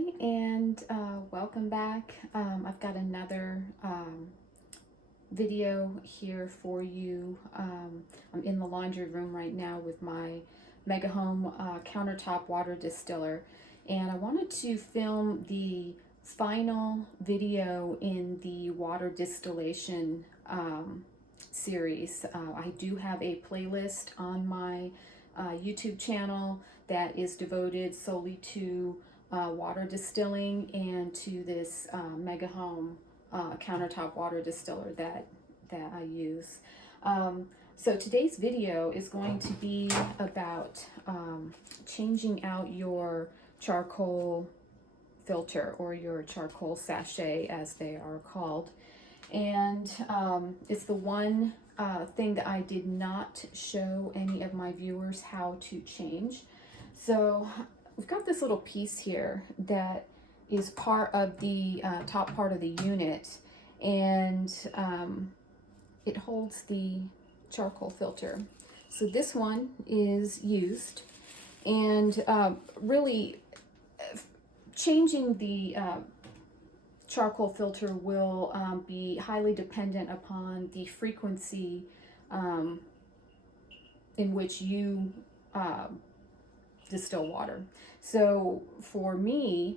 and welcome back. I've got another video here for you. I'm in the laundry room right now with my Mega Home Countertop water distiller, and I wanted to film the final video in the water distillation series. I do have a playlist on my YouTube channel that is devoted solely to water distilling and to this Mega Home countertop water distiller that I use. So today's video is going to be about changing out your charcoal filter, or your charcoal sachet as they are called. And it's the one thing that I did not show any of my viewers how to change. So we've got this little piece here that is part of the top part of the unit, and it holds the charcoal filter. So this one is used, and really changing the charcoal filter will be highly dependent upon the frequency in which you distill water. So for me,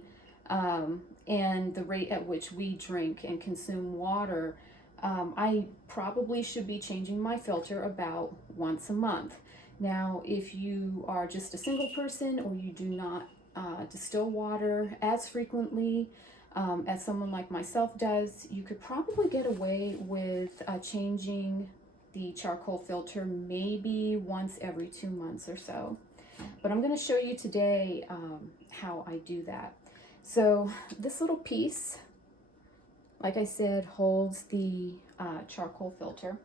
and the rate at which we drink and consume water, I probably should be changing my filter about once a month. Now, if you are just a single person, or you do not distill water as frequently as someone like myself does, you could probably get away with changing the charcoal filter maybe once every 2 months or so. But I'm going to show you today how I do that. So this little piece, like I said, holds the charcoal filter.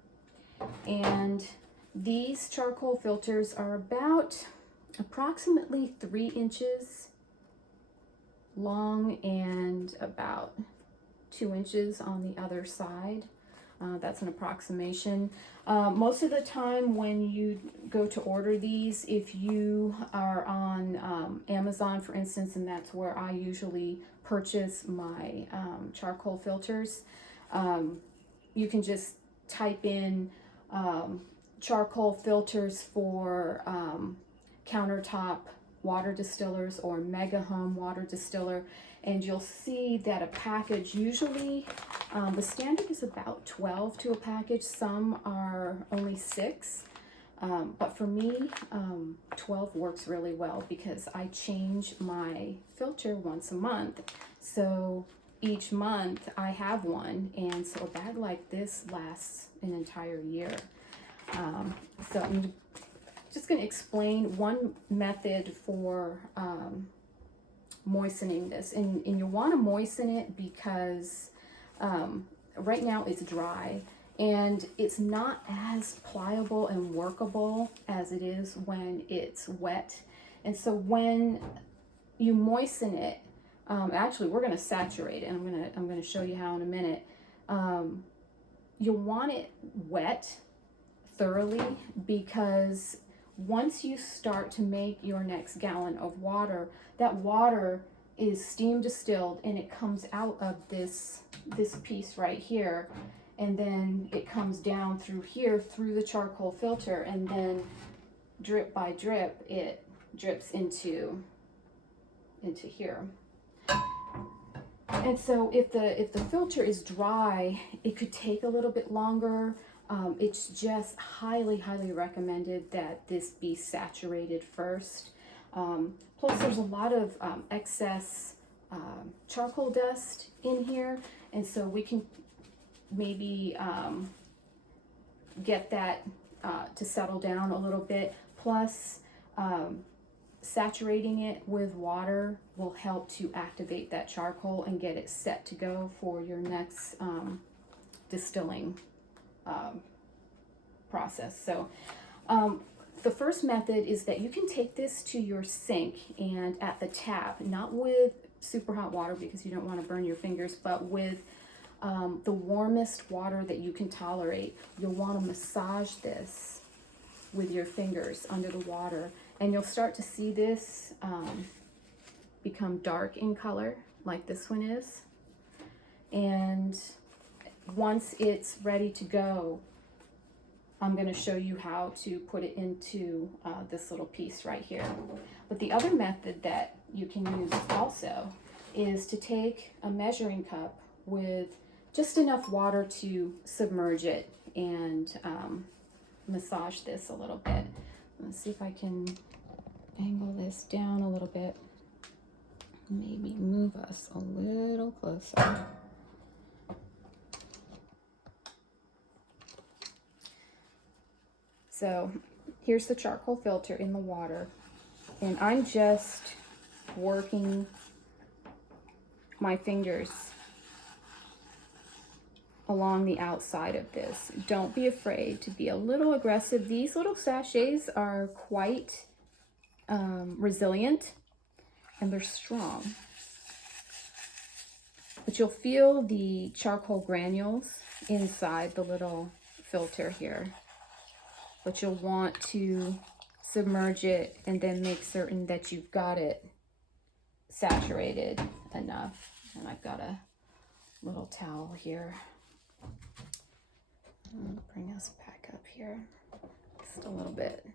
And these charcoal filters are about approximately 3 inches long and about 2 inches on the other side. That's an approximation. Most of the time when you go to order these, if you are on Amazon, for instance, and that's where I usually purchase my charcoal filters, you can just type in charcoal filters for countertop water distillers or Mega Home water distiller, and you'll see that a package, usually the standard is about 12 to a package. Some are only 6, but for me 12 works really well because I change my filter once a month. So each month I have one, and so a bag like this lasts an entire year. So I'm just going to explain one method for moistening this, and you'll want to moisten it because right now it's dry and it's not as pliable and workable as it is when it's wet. And so when you moisten it, actually we're going to saturate it, and I'm going to show you how in a minute. You'll want it wet thoroughly, because once you start to make your next gallon of water, that water is steam distilled, and it comes out of this piece right here, and then it comes down through here through the charcoal filter, and then drip by drip it drips into here. And so if the filter is dry, it could take a little bit longer. It's just highly recommended that this be saturated first. Plus there's a lot of excess charcoal dust in here, and so we can maybe get that to settle down a little bit. Plus saturating it with water will help to activate that charcoal and get it set to go for your next distilling process. So the first method is that you can take this to your sink, and at the tap, not with super hot water because you don't want to burn your fingers, but with the warmest water that you can tolerate. You'll want to massage this with your fingers under the water, and you'll start to see this become dark in color like this one is. And once it's ready to go, I'm going to show you how to put it into this little piece right here. But the other method that you can use also is to take a measuring cup with just enough water to submerge it and massage this a little bit. Let's see if I can angle this down a little bit. Maybe move us a little closer. So here's the charcoal filter in the water, and I'm just working my fingers along the outside of this. Don't be afraid to be a little aggressive. These little sachets are quite resilient, and they're strong. But you'll feel the charcoal granules inside the little filter here. But you'll want to submerge it and then make certain that you've got it saturated enough. And I've got a little towel here. I'm gonna bring us back up here just a little bit.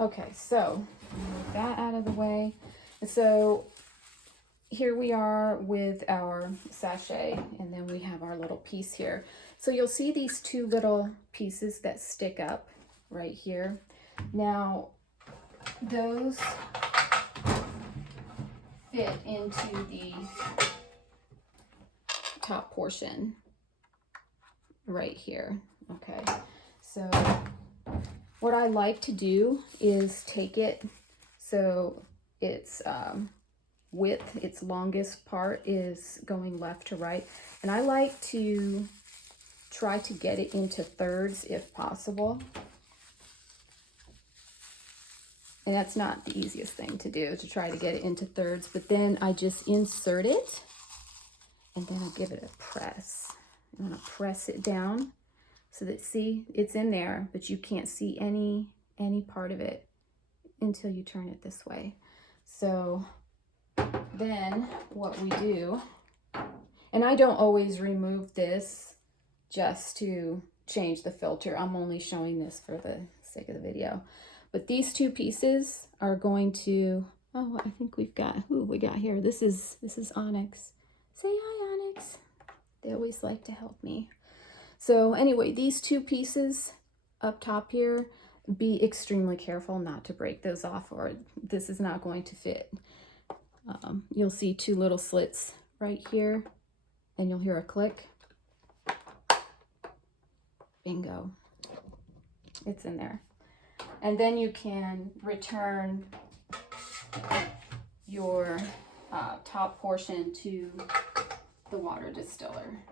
Okay, so move that out of the way. And so here we are with our sachet, and then we have our little piece here. So you'll see these two little pieces that stick up right here. Now, those fit into the top portion right here. Okay, so what I like to do is take it so its width, its longest part is going left to right, and I like to try to get it into thirds if possible. And that's not the easiest thing to do, to try to get it into thirds, but then I just insert it and then I give it a press. I'm gonna press it down so that, see, it's in there, but you can't see any part of it until you turn it this way. So then what we do, and I don't always remove this just to change the filter. I'm only showing this for the sake of the video. But these two pieces are going to, oh, I think we've got, who we got here? This is Onyx. Say hi, Onyx. They always like to help me. So anyway, these two pieces up top here, be extremely careful not to break those off, or this is not going to fit. You'll see two little slits right here, and you'll hear a click. Bingo. It's in there. And then you can return your top portion to the water distiller.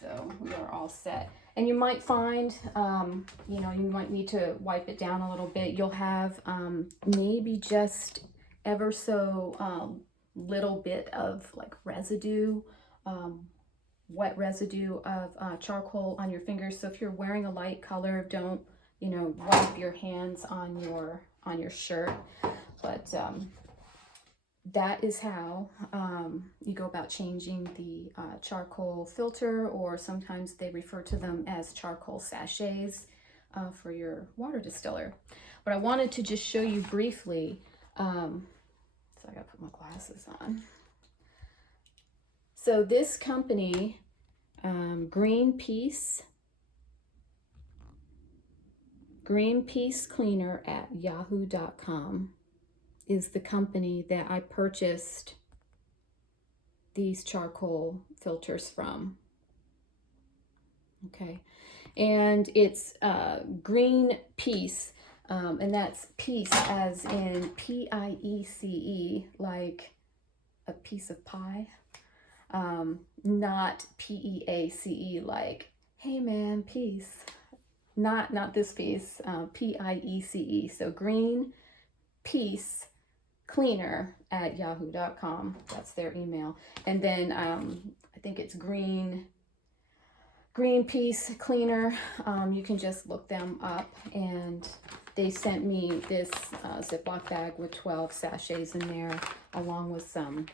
So we are all set. And you might find, you know, you might need to wipe it down a little bit. You'll have maybe just ever so little bit of like residue, wet residue of charcoal on your fingers. So if you're wearing a light color, don't, you know, wipe your hands on your shirt. But that is how you go about changing the charcoal filter, or sometimes they refer to them as charcoal sachets for your water distiller. But I wanted to just show you briefly, so I gotta put my glasses on. So this company, Greenpeace Cleaner at yahoo.com, is the company that I purchased these charcoal filters from. Okay, and it's Greenpeace, and that's peace as in P-I-E-C-E, like a piece of pie. Not P-E-A-C-E, like, hey man, peace. Not this piece, P-I-E-C-E. So Greenpeace Cleaner at yahoo.com. That's their email. And then I think it's Greenpeace Cleaner. You can just look them up, and they sent me this Ziploc bag with 12 sachets in there, along with some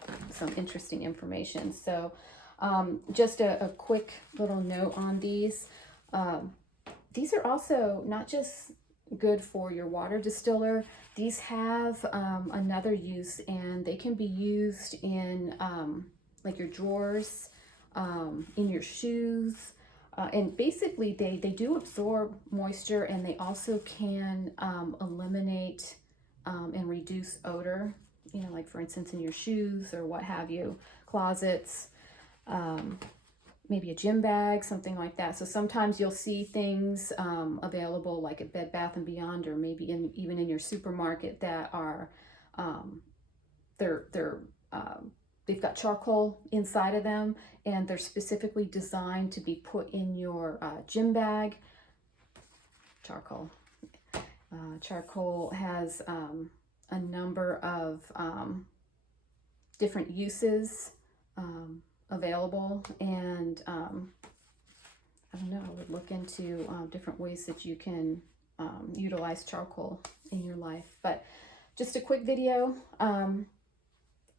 interesting information. So just a quick little note on these. These are also not just good for your water distiller. These have another use, and they can be used in like your drawers, in your shoes, and basically they do absorb moisture, and they also can eliminate and reduce odor, you know, like for instance in your shoes or what have you, closets, maybe a gym bag, something like that. So sometimes you'll see things available like at Bed Bath & Beyond, or maybe even in your supermarket, that are they've got charcoal inside of them, and they're specifically designed to be put in your gym bag. Charcoal has a number of different uses available, and I don't know, I would look into different ways that you can utilize charcoal in your life. But just a quick video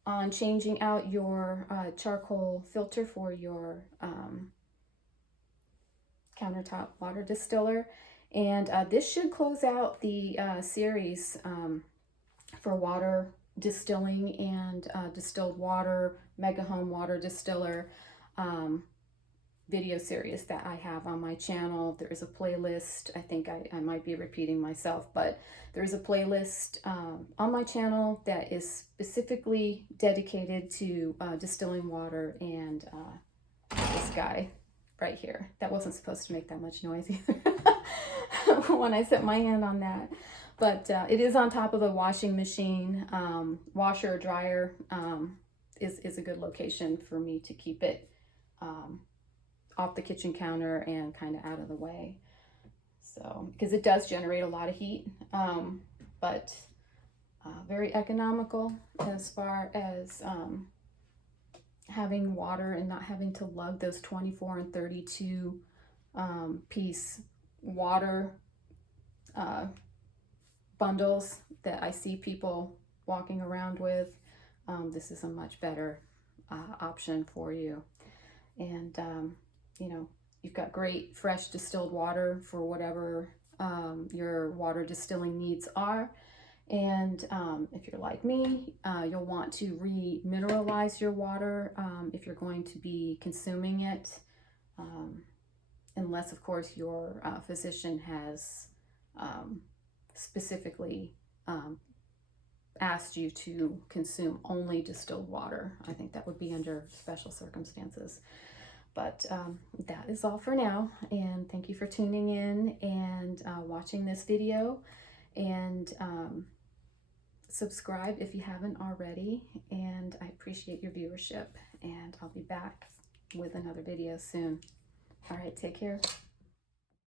on changing out your charcoal filter for your countertop water distiller. And this should close out the series for water distilling and distilled water, mega home water distiller video series that I have on my channel. There is a playlist. I think I might be repeating myself, but there's a playlist on my channel that is specifically dedicated to distilling water, and this guy right here. That wasn't supposed to make that much noise either when I set my hand on that. But it is on top of the washing machine. Washer or dryer is a good location for me to keep it off the kitchen counter and kind of out of the way. So, because it does generate a lot of heat, but very economical as far as having water and not having to lug those 24 and 32 piece water bundles that I see people walking around with. This is a much better option for you. And you know, you've got great fresh distilled water for whatever your water distilling needs are. And if you're like me, you'll want to remineralize your water if you're going to be consuming it, unless of course your physician has specifically asked you to consume only distilled water. I think that would be under special circumstances. But that is all for now, and thank you for tuning in and watching this video, and subscribe if you haven't already, and I appreciate your viewership, and I'll be back with another video soon. All right, take care.